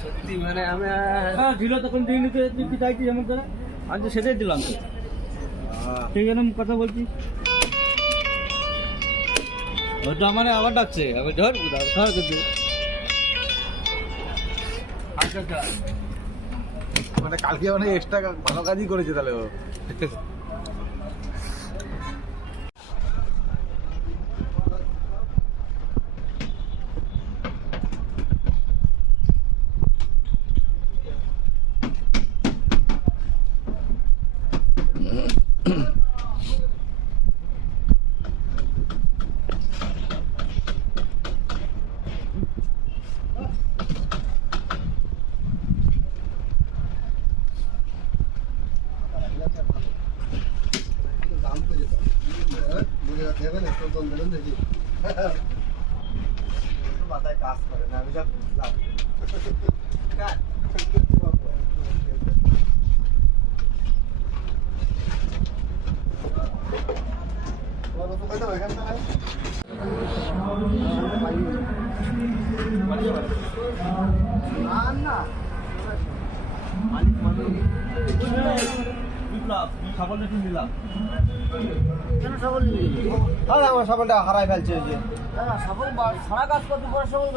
সত্যি মানে আমি ছিল তখন দিইনি তো কি চাইছি আমার দ্বারা আজ সেটাই দিলাম তো সেই জন্য কথা বলছি ওটা মানে আবার ডাকছে আমি ধর ধর কিন্তু আচ্ছা আচ্ছা মানে কালকে মানে এক্সট্রা ভালো কাজই করেছে তাহলে ও মাথায় কাজ করে না আমি যা বুঝলাম আমার সাবলটা হারাই ফেলছে ওই যে সাবল সারা কাজ করতে পরে সাবল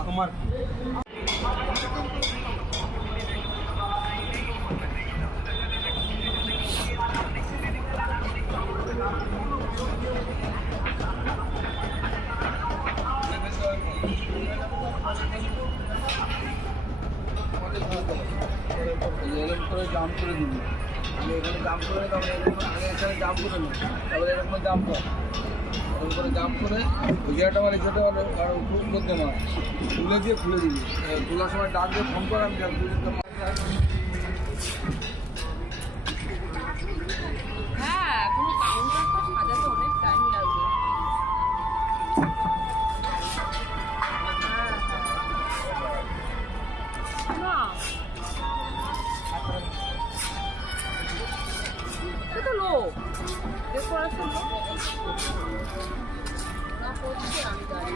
তোমার করে জাম করে দিবি আমি এখানে জাম করে তারপরে আগে এখানে জাম করে নিই তারপরে এরকম জাম কর এরকম করে জাম করে ওই জায়গাটা মানে যেটা আর খুব করতে মার খুলে দিয়ে খুলে দিবি খোলার সময় ডাক দিয়ে ফোন করে আমি ডেকোরেশন না করছি আমি গাড়ি